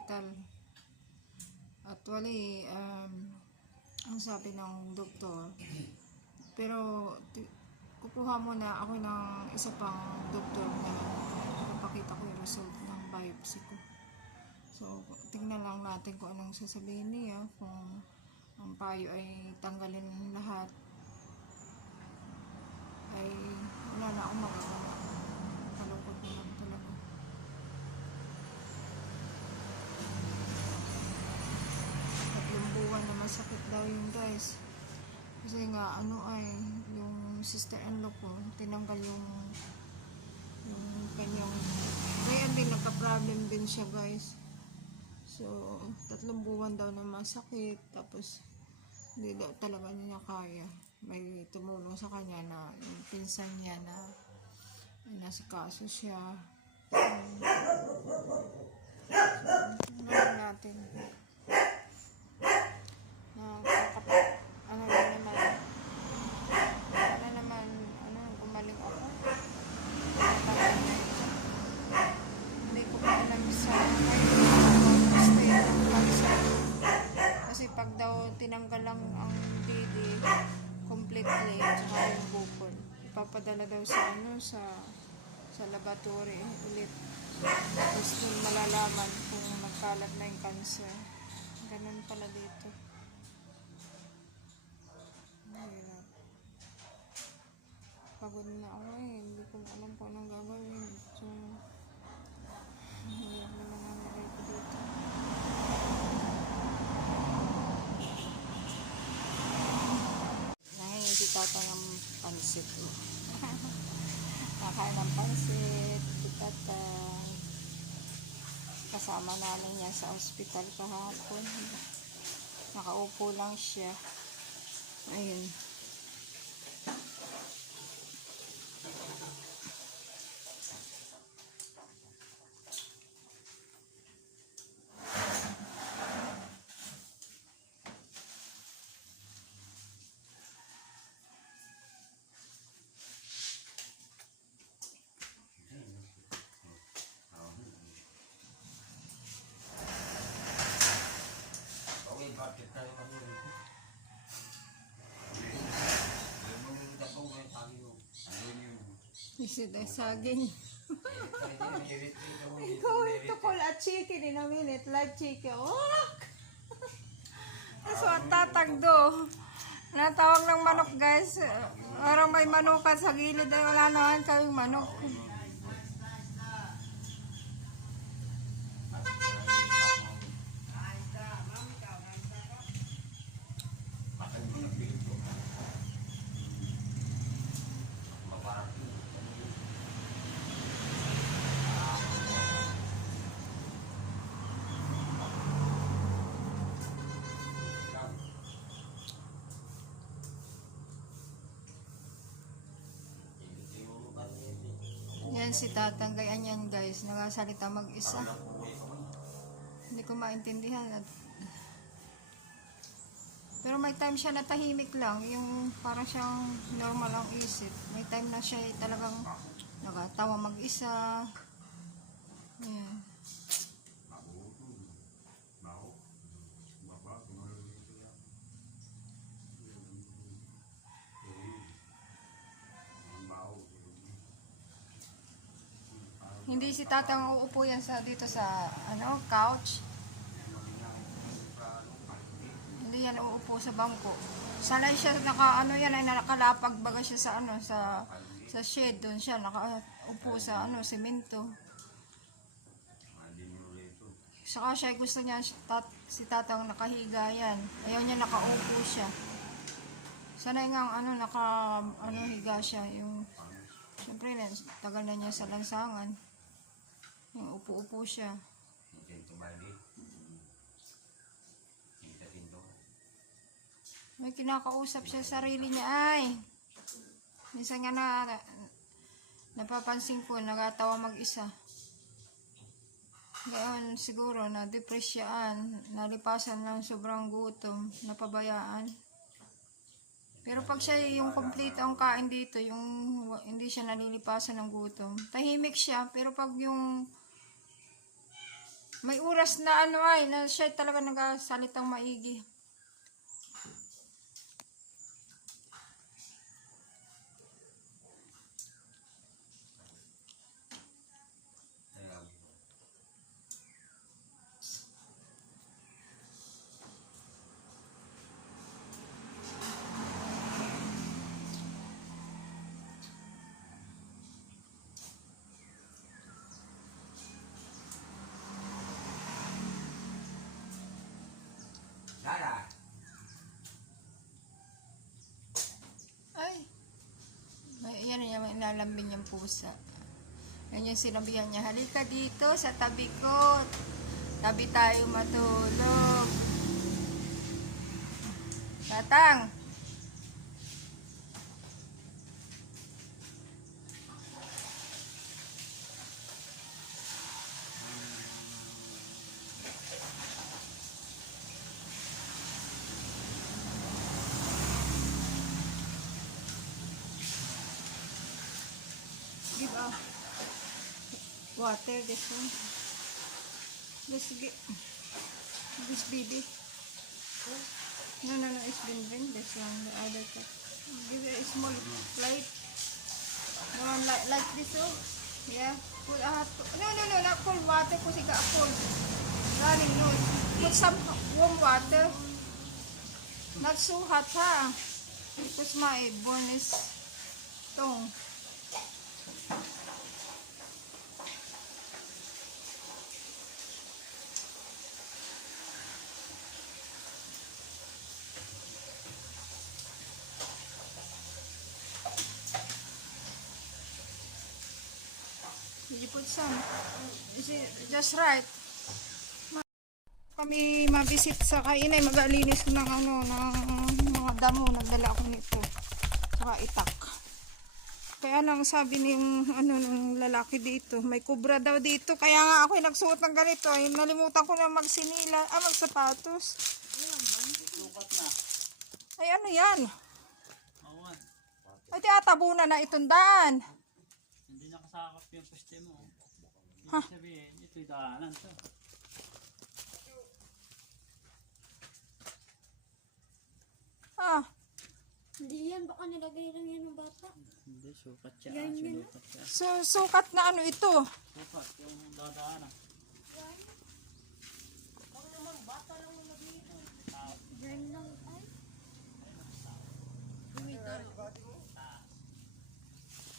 ospital. Actually, um, ang sabi ng doktor, pero kukuha muna ako ng isa pang doktor na ipapakita ko yung result ng biopsy ko. So, tingnan lang natin kung anong sasabihin niya, kung ang payo ay tanggalin lahat, ay wala na akong magagawa. Kalungkot naman talaga. Tatlong buwan na masakit daw yun guys. Kasi nga ano ay yung sister-in-law ko tinanggal yung yung kanyang kaya din nagka-problem din siya guys. So, tatlong buwan daw na masakit tapos hindi daw talaga niya kaya. May tumulong sa kanya na pinsan niya na nasa kaso siya. Um, natin. Na, kapag, ano na naman, ano naman, ano, gumaling ako. Tagal na ito. Hindi ko pa alam sa stay ng cancer. Kasi pag daw tinanggal lang ang didi completely at saka yung bukol, ipapadala daw sa ano, sa sa laboratory ulit. Tapos dun malalaman kung nagkalat na yung cancer. Ganun pala dito. Mahirap. Pagod na ako eh. Hindi ko alam kung anong gagawin. So, mahirap na lang ang lagay ko dito. Nahingi si tata ng pansit. Nakain ng pansit. Si tata. Kasama namin niya sa ospital kahapon. Nakaupo lang siya. Ayun. Oke, bakit tayo mahirap? Isid ay saging. Ikaw ito ko at chicken in a minute. Live chicken. Oh! At tatagdo. Natawag ng manok guys. Parang may manukan sa gilid ay wala naman kaming manok. Yan si tatang gayan yan guys. Nakasalita mag-isa. Hindi ko maintindihan. Pero may time siya na tahimik lang. Yung parang siyang normal ang isip. May time na siya talagang nakatawa mag-isa. Yan. Hindi si tatang uupo yan sa dito sa ano couch. Hindi yan uupo sa bangko. Sanay siya naka ano yan ay nakalapag baga siya sa ano sa sa shed doon siya nakaupo sa ano semento. Saka siya gusto niya si, tat, si tatang nakahiga yan. Ayaw niya nakaupo siya. Sanay nga ano naka ano higa siya yung Siyempre, tagal na niya sa lansangan. Yung upo-upo siya. May kinakausap siya sa sarili niya ay. Minsan nga na napapansin ko, nagatawa mag-isa. Gayon siguro na depresyaan, nalipasan ng sobrang gutom, napabayaan. Pero pag siya yung complete ang kain dito, yung hindi siya nalilipasan ng gutom, tahimik siya. Pero pag yung May oras na ano ay, na siya talaga nagsalitang maigi. Ayan. Dada. Ay, may, inalambing yung pusa. Yan yung sinabihan niya, halika dito sa tabi ko. Tabi tayo matulog. Tatang. Give up. Water, this one. This, this baby. No, no, no, it's been been. This one, the other cup. Give it a small plate. No, like, like this, oh. Yeah. Put a hot, no, no, no, not cold water. Kasi ka cold. Running, no. Put some warm water. Not so hot, ha? Because my bone is tongue. Put some? Is it just right? Kami mabisit sa kainay, mag-alinis ng ano, ng mga damo. Nagdala ako nito. Saka itak. Kaya lang sabi ng ano ng lalaki dito, may kubra daw dito. Kaya nga ako nagsuot ng ganito. Ay, nalimutan ko na magsinila, ah, magsapatos. Ay, ano yan? Ay, tiyatabunan na itong daan. hindi nakasakap yung peste mo. Ibig sabihin, ito'y daanan to. Ah, Hindi yan, baka nilagay lang yan ng bata. Hindi, sukat siya. ah, Sinukat siya. so, sukat na ano ito. Sukat, yung dadaanan. Yan lang, ay.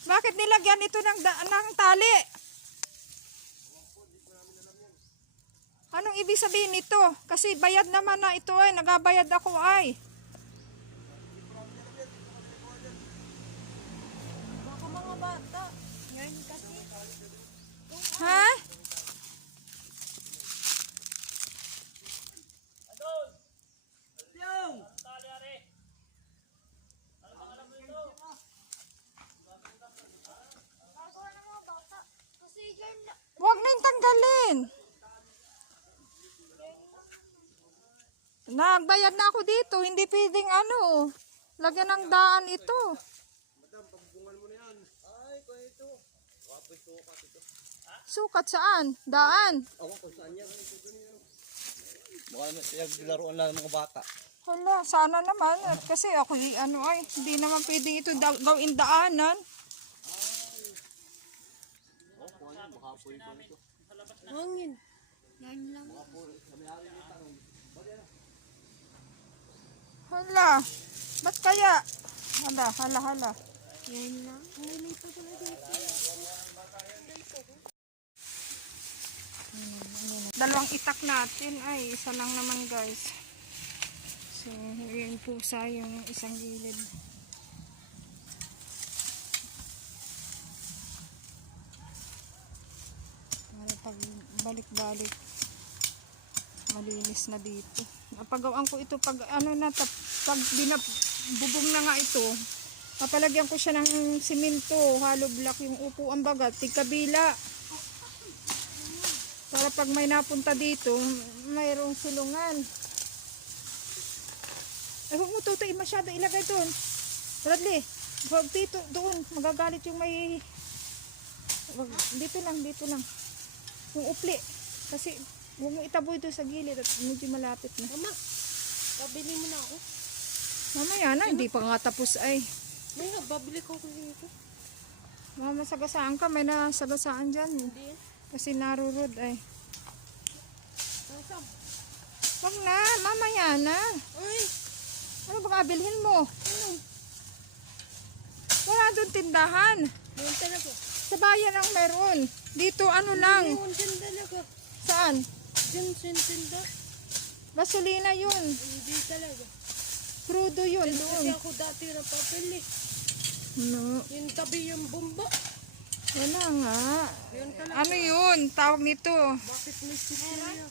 Bakit nilagyan ito ng, ng tali? Anong ibig sabihin nito? Kasi bayad naman na ito ay, nagabayad ako ay. Baka mga bata. Yan kasi. Ha? Gagawa ng mga bata. Kasi yan lang. Huwag na yung tanggalin. Nagbayad na ako dito, hindi pwedeng ano, lagyan ng daan ito. Sukat saan? Daan. Baka naglaruan lang ng mga bata. Hala, sana naman. At kasi ako, ano ay, hindi naman pwedeng ito da- gawin daanan. Hangin. Yan lang. Hala, ba't kaya? Hala, hala, hala. Yan lang. Hangin pa pala. Dalawang itak natin ay isa lang naman guys. So, yun pusa yung isang gilid. Para pag balik-balik malinis na dito. Napagawaan ko ito pag ano na tap, pag binab, bubong na nga ito. Papalagyan ko siya ng simento, hollow block yung upuan baga, tigkabila. Para pag may napunta dito, mayroong silungan. Ay, huwag mo tutoy masyado ilagay doon. Bradley, huwag dito, doon. Magagalit yung may... Wag, dito lang, dito lang. Yung upli. Kasi Huwag mo itaboy doon sa gilid at medyo malapit na. Mama, pabili mo na ako. Mamaya na, hindi pa nga tapos ay. May babili ko ko dito. Mama, sagasaan ka. May nasagasaan dyan. Hindi. Kasi narurod ay. Nasaan? Wag na, mamaya na. Ay, Ano ba kabilhin mo? ano? Wala doon tindahan. Yun talaga. Sa bayan ang meron. Dito ano lang. Dyan talaga. Saan? Dyan sintinda. Gasolina yun. Hindi talaga. Crudo yun Kasi doon. ako dati napapili. No, Yung tabi yung bomba. wala nga. Yun. Ano yun? Tawag nito. Bakit may sipilya?